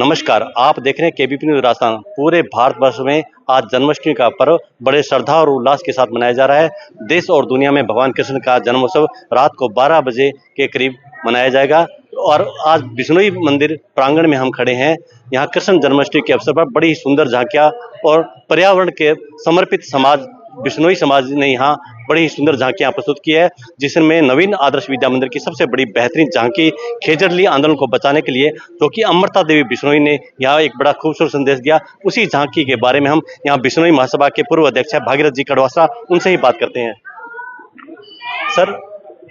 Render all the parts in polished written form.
नमस्कार, आप देख रहे हैं केबीपी न्यूज़ राजस्थान। पूरे भारतवर्ष में आज जन्माष्टमी का पर्व बड़े श्रद्धा और उल्लास के साथ मनाया जा रहा है। देश और दुनिया में भगवान कृष्ण का जन्मोत्सव रात को 12 बजे के करीब मनाया जाएगा और आज बिश्नोई मंदिर प्रांगण में हम खड़े हैं। यहाँ कृष्ण जन्माष्टमी के अवसर पर बड़ी ही सुंदर झांकियाँ और पर्यावरण के समर्पित समाज बिश्नोई समाज ने यहाँ बड़ी ही सुंदर झांकियां प्रस्तुत की है, जिसमें नवीन आदर्श विद्या मंदिर की सबसे बड़ी बेहतरीन झांकी खेजड़ली आंदोलन को बचाने के लिए, जो कि अमृता देवी बिश्नोई ने यहाँ एक बड़ा खूबसूरत संदेश दिया। उसी झांकी के बारे में हम यहाँ बिश्नोई महासभा के पूर्व अध्यक्ष है भागीरथ जी कड़वासा, उनसे ही बात करते हैं। सर,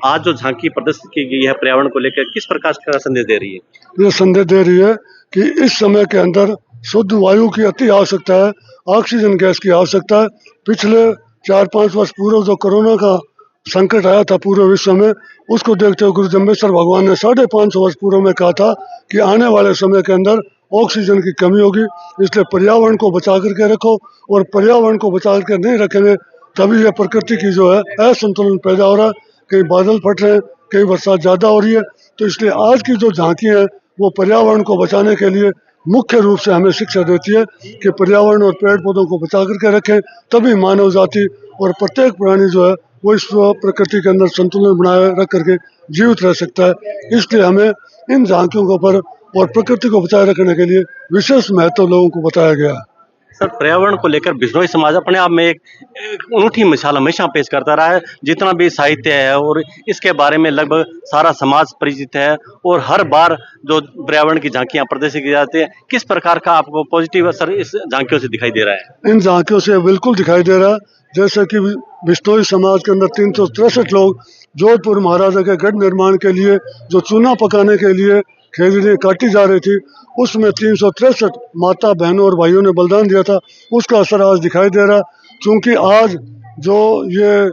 आज जो झांकी प्रदर्शित की गई है पर्यावरण को लेकर, किस प्रकार का संदेश दे रही है? ये संदेश दे रही है कि इस समय के अंदर शुद्ध वायु की अति आवश्यकता है, ऑक्सीजन गैस की आवश्यकता है। पिछले 4-5 वर्ष पूर्व जो कोरोना का संकट आया था पूरे विश्व में, उसको देखते हुए गुरु जम्बेश्वर भगवान ने 550 वर्ष पूर्व में कहा था कि आने वाले समय के अंदर ऑक्सीजन की कमी होगी, इसलिए पर्यावरण को बचा करके रखो। और पर्यावरण को बचा करके नहीं रखेंगे तभी यह प्रकृति की जो है असंतुलन पैदा हो रहा है। कहीं बादल फट रहे हैं, कहीं बरसात ज़्यादा हो रही है। तो इसलिए आज की जो झांकी है वो पर्यावरण को बचाने के लिए मुख्य रूप से हमें शिक्षा देती है कि पर्यावरण और पेड़ पौधों को बचा करके रखें, तभी मानव जाति और प्रत्येक प्राणी जो है वो इस प्रकृति के अंदर संतुलन बनाए रख करके जीवित रह सकता है। इसलिए हमें इन झांकियों के ऊपर और प्रकृति को बचाए रखने के लिए विशेष महत्व लोगों को बताया गया है। सर, पर्यावरण को लेकर बिश्नोई समाज अपने आप में एक अनूठी मिसाल हमेशा पेश करता रहा है। जितना भी साहित्य है और इसके बारे में लगभग सारा समाज परिचित है और हर बार जो पर्यावरण की झांकियां प्रदर्शित की जाती है, किस प्रकार का आपको पॉजिटिव असर इस झांकियों से दिखाई दे रहा है? इन झांकियों से बिल्कुल दिखाई दे रहा है, जैसे कि बिश्नोई समाज के अंदर 363 लोग जोधपुर महाराजा के गढ़ निर्माण के लिए जो चूना पकाने के लिए खेजड़ी काटी जा रही थी, उसमें 363 माता बहनों और भाइयों ने बलिदान दिया था। उसका असर आज दिखाई दे रहा है। क्योंकि आज जो ये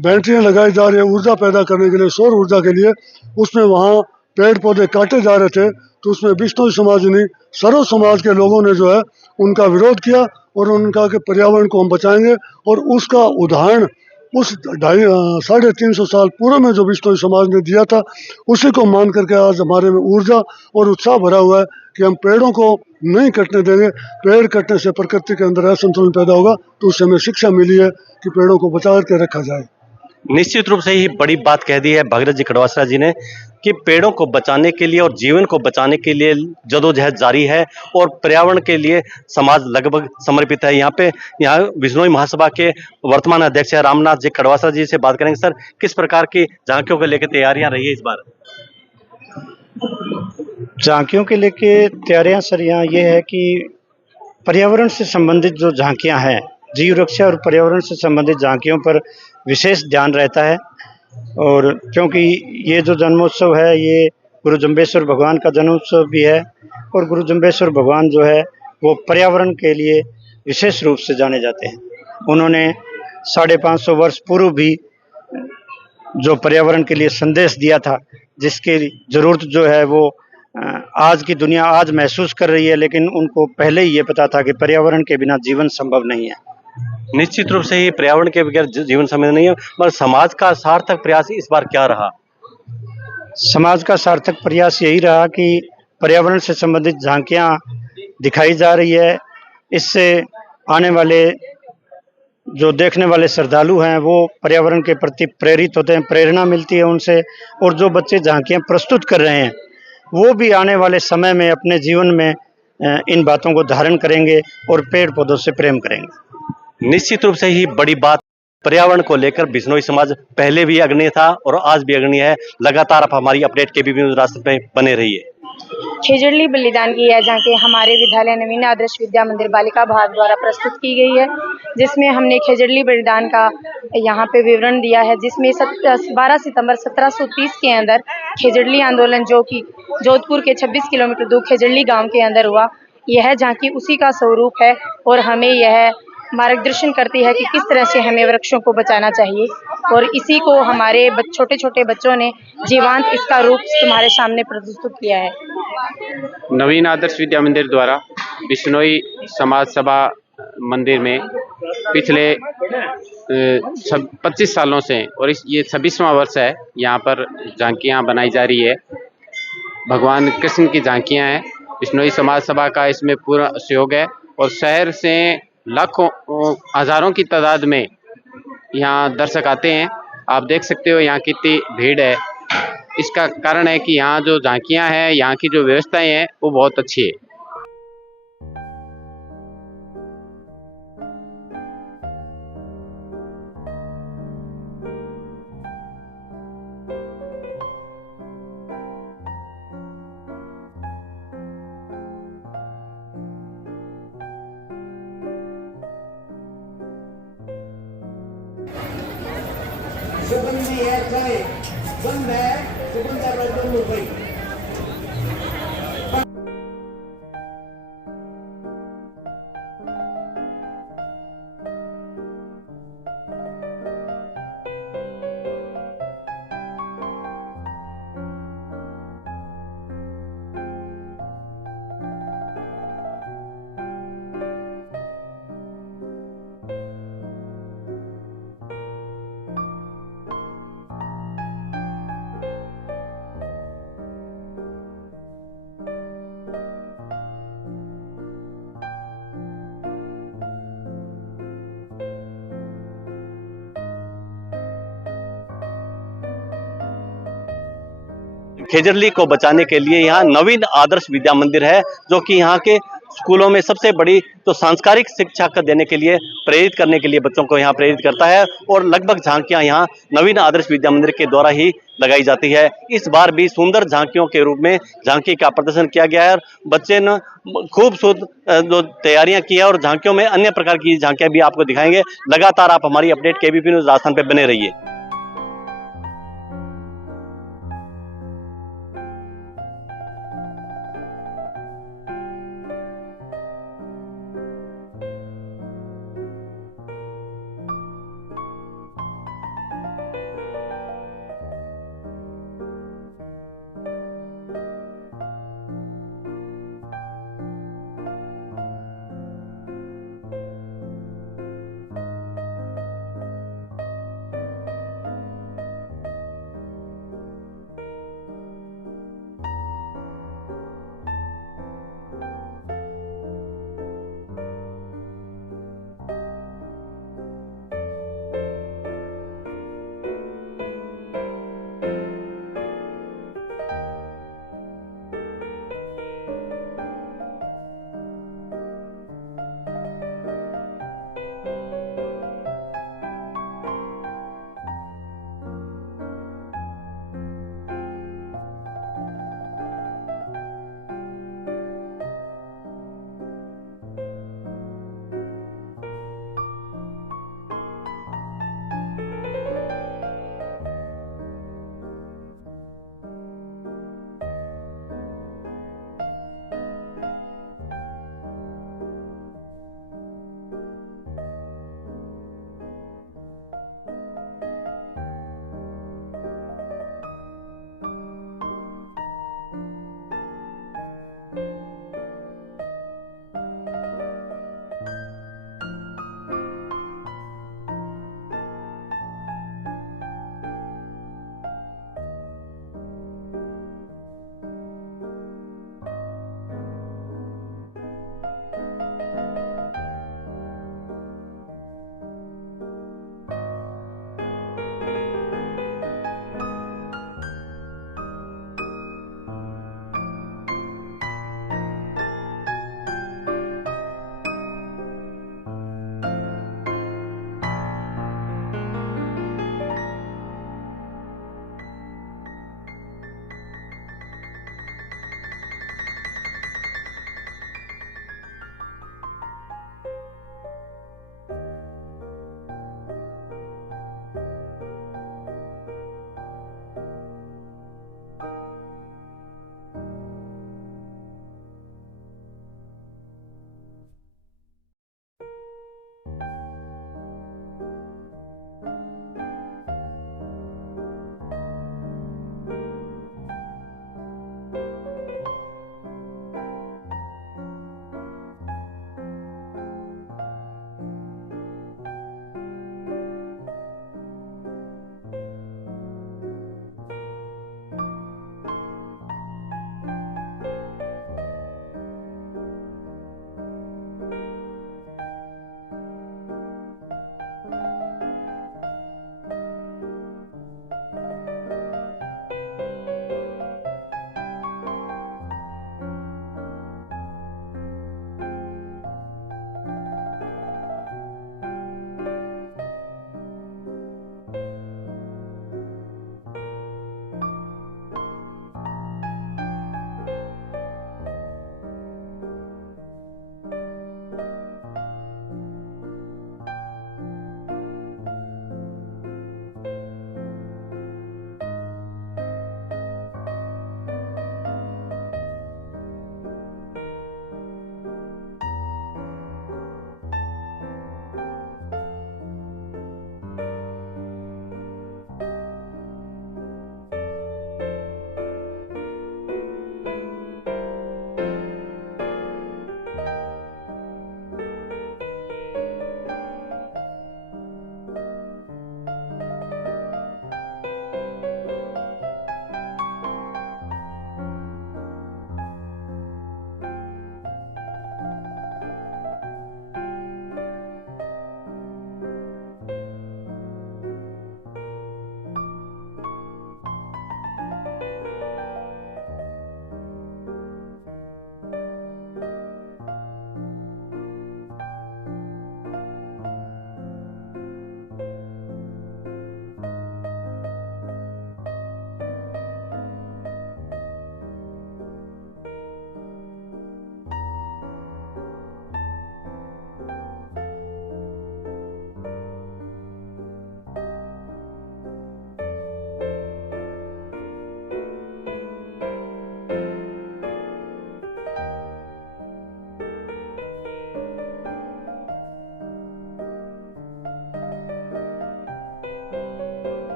बैटरियां लगाई जा रही है ऊर्जा पैदा करने के लिए, सौर ऊर्जा के लिए, उसमें वहाँ पेड़ पौधे काटे जा रहे थे, तो उसमें बिश्नोई समाज ने, सर्व समाज के लोगों ने जो है उनका विरोध किया और उन्होंने कहा कि पर्यावरण को हम बचाएंगे। और उसका उदाहरण उस 350 साल पूर्व में जो बिश्नोई समाज ने दिया था, उसी को मान करके आज हमारे में ऊर्जा और उत्साह भरा हुआ है कि हम पेड़ों को नहीं कटने देंगे। पेड़ कटने से प्रकृति के अंदर असंतुलन पैदा होगा, तो उससे हमें शिक्षा मिली है कि पेड़ों को बचा करके रखा जाए। निश्चित रूप से ही बड़ी बात कह दी है भागीरथ जी कड़वासा जी ने कि पेड़ों को बचाने के लिए और जीवन को बचाने के लिए जदोजहद जारी है और पर्यावरण के लिए समाज लगभग समर्पित है। यहाँ बिश्नोई महासभा के वर्तमान अध्यक्ष है रामनाथ जी कड़वासा जी से बात करेंगे। सर, किस प्रकार की झांकियों को लेकर तैयारियां रही है इस बार? झांकियों के लेके तैयारियां सर यहाँ ये है कि पर्यावरण से संबंधित जो झांकियां हैं, जीव रक्षा और पर्यावरण से संबंधित झांकियों पर विशेष ध्यान रहता है। और क्योंकि ये जो जन्मोत्सव है ये गुरु जम्बेश्वर भगवान का जन्मोत्सव भी है और गुरु जम्बेश्वर भगवान जो है वो पर्यावरण के लिए विशेष रूप से जाने जाते हैं। उन्होंने 550 वर्ष पूर्व भी जो पर्यावरण के लिए संदेश दिया था, जिसकी ज़रूरत जो है वो आज की दुनिया आज महसूस कर रही है, लेकिन उनको पहले ही ये पता था कि पर्यावरण के बिना जीवन संभव नहीं है। निश्चित रूप से ही पर्यावरण के बगैर जीवन संभव नहीं है, मगर समाज का सार्थक प्रयास इस बार क्या रहा? समाज का सार्थक प्रयास यही रहा कि पर्यावरण से संबंधित झांकियां दिखाई जा रही है। इससे आने वाले जो देखने वाले श्रद्धालु हैं वो पर्यावरण के प्रति प्रेरित होते हैं, प्रेरणा मिलती है उनसे। और जो बच्चे झांकियां प्रस्तुत कर रहे हैं वो भी आने वाले समय में अपने जीवन में इन बातों को धारण करेंगे और पेड़ पौधों से प्रेम करेंगे। निश्चित रूप से ही बड़ी बात, पर्यावरण को लेकर बिश्नोई समाज पहले भी अग्रणी था और आज भी अग्रणी है। लगातार आप हमारी अपडेट केबीपी न्यूज़ रास्ते पे बने रहिए। खेजड़ली बलिदान की यह झांकी हमारे विद्यालय नवीन आदर्श विद्या मंदिर बालिका भाग द्वारा प्रस्तुत की गई है, जिसमें हमने खेजड़ली बलिदान का यहाँ पे विवरण दिया है, जिसमें 12 सितंबर 1730 के अंदर खेजड़ली आंदोलन, जो कि जोधपुर के 26 किलोमीटर दूर खेजड़ली गांव के अंदर हुआ, यह झांकी उसी का स्वरूप है और हमें यह मार्गदर्शन करती है कि किस तरह से हमें वृक्षों को बचाना चाहिए। और इसी को हमारे छोटे छोटे बच्चों ने जीवांत इसका रूप तुम्हारे सामने प्रस्तुत किया है। नवीन आदर्श विद्या मंदिर द्वारा बिश्नोई समाज सभा मंदिर में पिछले 25 सालों से और ये 26वां वर्ष है, यहाँ पर झांकियाँ बनाई जा रही है। भगवान कृष्ण की झांकियाँ हैं बिश्नोई समाज सभा का इसमें पूरा सहयोग है और शहर से लाखों हजारों की तादाद में यहाँ दर्शक आते हैं। आप देख सकते हो यहाँ कितनी भीड़ है। इसका कारण है कि यहाँ जो झांकियाँ हैं, यहाँ की जो व्यवस्थाएं हैं वो बहुत अच्छी है। सुगंधी है चाय बंद है सुगंधा रजन मुंबई खेजड़ली को बचाने के लिए यहाँ नवीन आदर्श विद्या मंदिर है, जो कि यहाँ के स्कूलों में सबसे बड़ी तो सांस्कारिक शिक्षा को देने के लिए, प्रेरित करने के लिए बच्चों को यहाँ प्रेरित करता है। और लगभग झांकियाँ यहाँ नवीन आदर्श विद्या मंदिर के द्वारा ही लगाई जाती है। इस बार भी सुंदर झांकियों के रूप में झांकी का प्रदर्शन किया गया है और बच्चे ने खूब जो तैयारियां की है और झांकियों में अन्य प्रकार की झांकियां भी आपको दिखाएंगे। लगातार आप हमारी अपडेट केबीपी न्यूज़ राजस्थान पे बने रहिए।